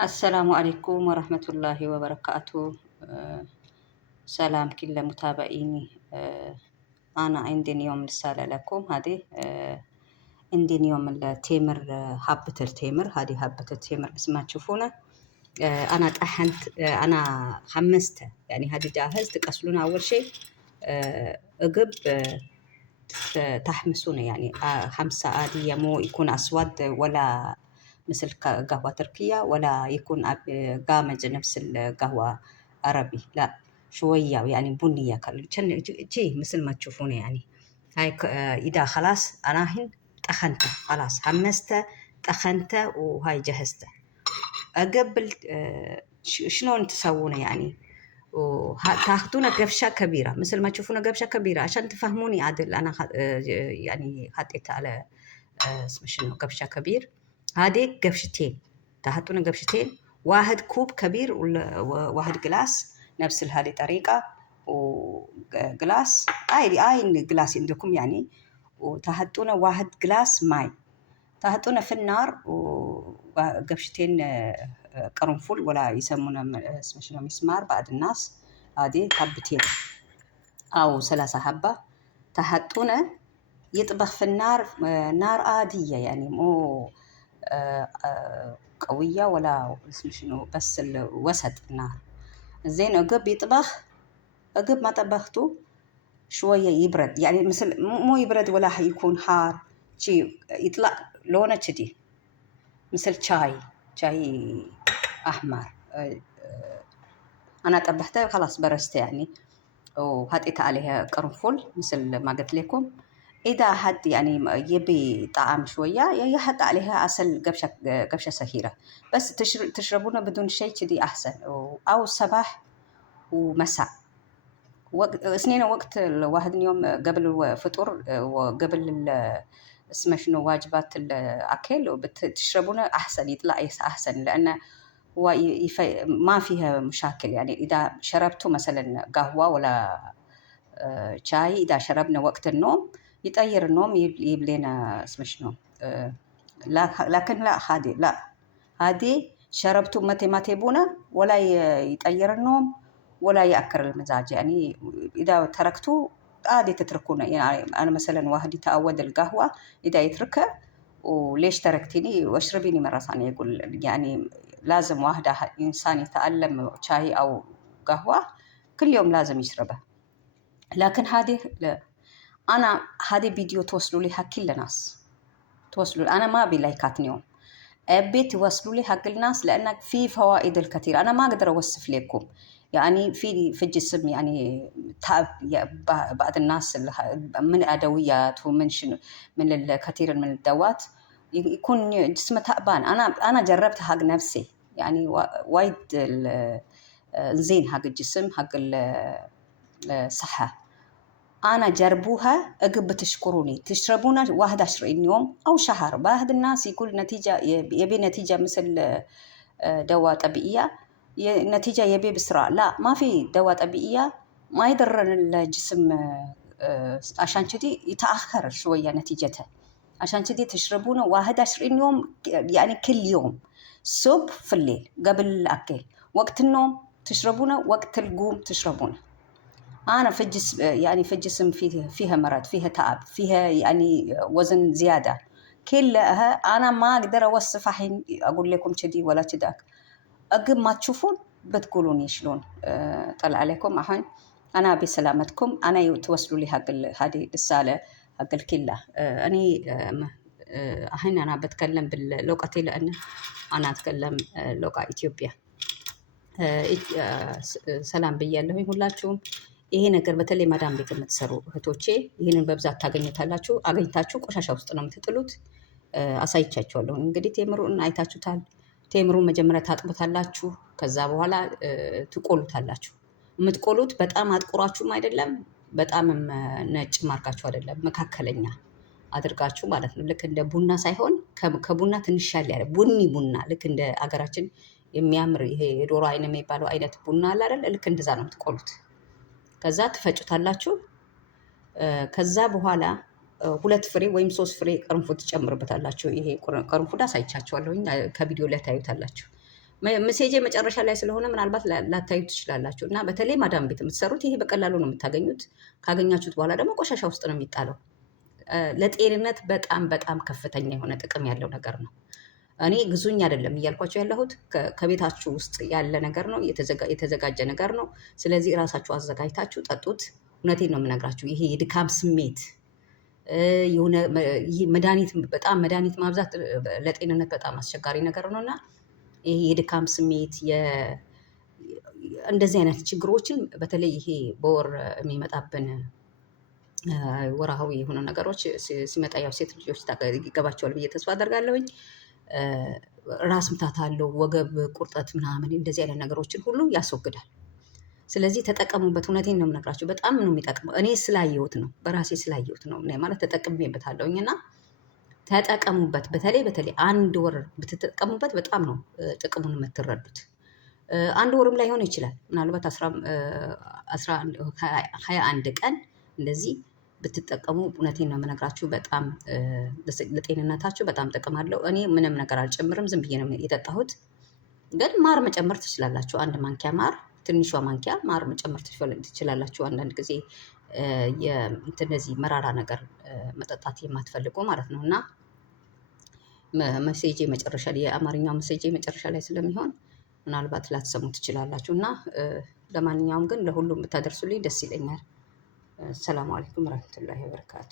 السلام عليكم ورحمة الله وبركاته. سلام كل متابعيني. أنا عندي اليوم رسالة لكم. هذه عندي اليوم التمر، حبة التمر. هذه حبة التمر اسمها تشوفونها. أنا طحنت، أنا حمسته، يعني هذه جاهز. تقصلون أول شيء أقب تحمسونه، يعني 5 عادية، مو يكون أسود ولا مثل قهوة تركية، ولا يكون قامج نفس القهوة عربي، لا شوية يعني بنية كان جي مثل ما تشوفونه. يعني هاي إذا خلاص أنا هن طحنته، خلاص حمسته طحنته وهاي جهزته. قبل شلون تسوونه يعني؟ وتاخذونه قفشة كبيرة مثل ما تشوفونه، قفشة كبيرة عشان تفهموني عادل. أنا يعني حطيت على اسمه شنو قفشة كبير. هذه قفشتين، تحطون قفشتين، 1 كوب كبير وواحد جلاس نفس هذه الطريقة، وجلاس اي جلاس عندكم يعني. وتحطون 1 جلاس ماء، تحطونه في النار، وقفشتين قرنفل، ولا يسمونه اسمه شنو مسمار بعد الناس. هذه حبتين أو 3 حبة، تحطونه يطبخ في النار، نار عادية يعني، مو قوية ولا اسمه شنو، بس الوسط النار. زين عقب يطبخ، عقب ما طبخته شوية يبرد، يعني مثل مو يبرد ولا يكون حار، شي يطلع لونه كذي مثل شاي أحمر. أنا طبحته خلاص برسته يعني، وحطيت عليها قرنفل مثل ما قلت لكم. إذا حد يعني يبي طعم شوية يحط عليها عسل، قفشة صغيرة، بس تشربونه بدون شيء كذي أحسن. أو صباح ومساء، اثنين وقت الواحد اليوم، قبل الفطور وقبل اسمه شنو واجبات الأكل، تشربونه أحسن، يطلع أحسن، لأنه هو ما فيها مشاكل. يعني إذا شربتوا مثلا قهوة ولا شاي، إذا شربنا وقت النوم يطير النوم، يجيب لنا اسمه شنو. لكن لا، هذه لا، هذه شربتوا متى ما تبونه، ولا يطير النوم ولا يأكر المزاج. يعني إذا تركتوا عادي تتركونه. يعني أنا مثلا واحد يتعود القهوة، إذا يتركها وليش تركتني واشربيني مرة ثانية، يقول يعني لازم واحدة إنسان يتعلم شاي أو قهوة كل يوم لازم يشربها. لكن هذه لا. أنا هذه فيديو توصلوا لي حق كل الناس، توصلوا. أنا ما أبي لايكات اليوم، أبي توصلوا لي حق الناس، لأن في فوائد الكثير أنا ما أقدر أوصف لكم. يعني في الجسم يعني تعب بعض الناس من أدويات ومن شنو، من الكثير من الدوات يكون جسمه تعبان. أنا جربت حق نفسي يعني، وايد زين حق الجسم، حق الصحة. أنا جربوها عقب بتشكروني. تشربونه 21 يوم أو شهر. بعض الناس يقول نتيجة، يبي نتيجة مثل دواء طبيعية، نتيجة يبي بسرعة. لا، ما في دواء طبيعية ما يضر الجسم، عشان كذي يتأخر شوية نتيجته. عشان كذي تشربونه 21 يوم، يعني كل يوم صبح في الليل قبل الأكل، وقت النوم تشربونه، وقت القوم تشربونه. أنا في الجسم يعني في الجسم فيها مرض، فيها تعب، فيها يعني وزن زيادة كلها. أنا ما أقدر أوصف الحين أقول لكم كذي ولا كذاك. عقب ما تشوفون بتقولوني شلون طلع عليكم. الحين أنا بسلامتكم، أنا توصلوا لي حق هذه الرسالة حق الكلة. أني الحين أنا بتكلم بلغتي، لأن أنا أتكلم لغة إثيوبيا. ሰላም ብያለሁኝ ሁላችሁም። ይሄ ነገር በተለይ ማዳም ቤት የምትሰሩ እህቶቼ ይህንን በብዛት ታገኙታላችሁ። አገኝታችሁ ቆሻሻ ውስጥ ነው የምትጥሉት። አሳይቻችኋለሁ። እንግዲህ ቴምሩን አይታችሁታል። ቴምሩን መጀመሪያ ታጥቡታላችሁ። ከዛ በኋላ ትቆሉታላችሁ። የምትቆሉት በጣም አጥቁራችሁም አይደለም፣ በጣምም ነጭ ማርጋችሁ አይደለም፣ መካከለኛ አድርጋችሁ ማለት ነው። ልክ እንደ ቡና ሳይሆን ከቡና ትንሽ ያለ ቡኒ ቡና፣ ልክ እንደ አገራችን የሚያምር ይሄ የዶሮ አይን የሚባለው አይነት ቡና አለ አይደል? ልክ እንደዛ ነው የምትቆሉት። ከዛ ትፈጩታላችሁ። ከዛ በኋላ 2 ፍሬ ወይም 3 ፍሬ ቅርንፉድ ትጨምሩበታላችሁ። ይሄ ቅርንፉድ አሳይቻችኋለሁኝ፣ ከቪዲዮ ላይ ታዩታላችሁ። ሜሴጄ መጨረሻ ላይ ስለሆነ ምናልባት ላታዩት ትችላላችሁ። እና በተለይ ማዳም ቤት የምትሰሩት ይሄ በቀላሉ ነው የምታገኙት። ካገኛችሁት በኋላ ደግሞ ቆሻሻ ውስጥ ነው የሚጣለው። ለጤንነት በጣም በጣም ከፍተኛ የሆነ ጥቅም ያለው ነገር ነው። እኔ ግዙኝ አይደለም እያልኳቸው ያለሁት ከቤታችሁ ውስጥ ያለ ነገር ነው፣ የተዘጋጀ ነገር ነው። ስለዚህ እራሳችሁ አዘጋጅታችሁ ጠጡት። እውነቴን ነው የምነግራችሁ። ይሄ የድካም ስሜት የሆነ መድኃኒት ማብዛት ለጤንነት በጣም አስቸጋሪ ነገር ነው እና ይሄ የድካም ስሜት እንደዚህ አይነት ችግሮችን በተለይ ይሄ በወር የሚመጣብን ወርሃዊ የሆኑ ነገሮች ሲመጣ ያው ሴት ልጆች ይገባቸዋል ብዬ ተስፋ አደርጋለሁኝ። ራስ ምታት አለው፣ ወገብ ቁርጠት ምናምን እንደዚህ አይነት ነገሮችን ሁሉ ያስወግዳል። ስለዚህ ተጠቀሙበት። እውነቴን ነው የምነግራችሁ። በጣም ነው የሚጠቅመው። እኔ ስላየሁት ነው፣ በራሴ ስላየሁት ነው ማለት ተጠቅሜበታለሁኝ እና ተጠቀሙበት። በተለይ 1 ወር ብትጠቀሙበት በጣም ነው ጥቅሙን የምትረዱት። 1 ወርም ላይሆን ይችላል፣ ምናልባት 21 ቀን እንደዚህ ብትጠቀሙ እውነቴን ነው የምነግራችሁ በጣም ለጤንነታችሁ በጣም ጥቅም አለው። እኔ ምንም ነገር አልጨምርም፣ ዝም ብዬ ነው የጠጣሁት። ግን ማር መጨመር ትችላላችሁ። 1 ማንኪያ ማር፣ ትንሿ ማንኪያ ማር መጨመር ትችላላችሁ። አንዳንድ ጊዜ እንደዚህ መራራ ነገር መጠጣት የማትፈልጉ ማለት ነው እና መሴጄ መጨረሻ ላይ የአማርኛው መሴጄ መጨረሻ ላይ ስለሚሆን ምናልባት ላትሰሙ ትችላላችሁ እና ለማንኛውም ግን ለሁሉም ብታደርሱልኝ ደስ ይለኛል። ሰላም አለይኩም ወራህመቱላሂ ወበረካቱ።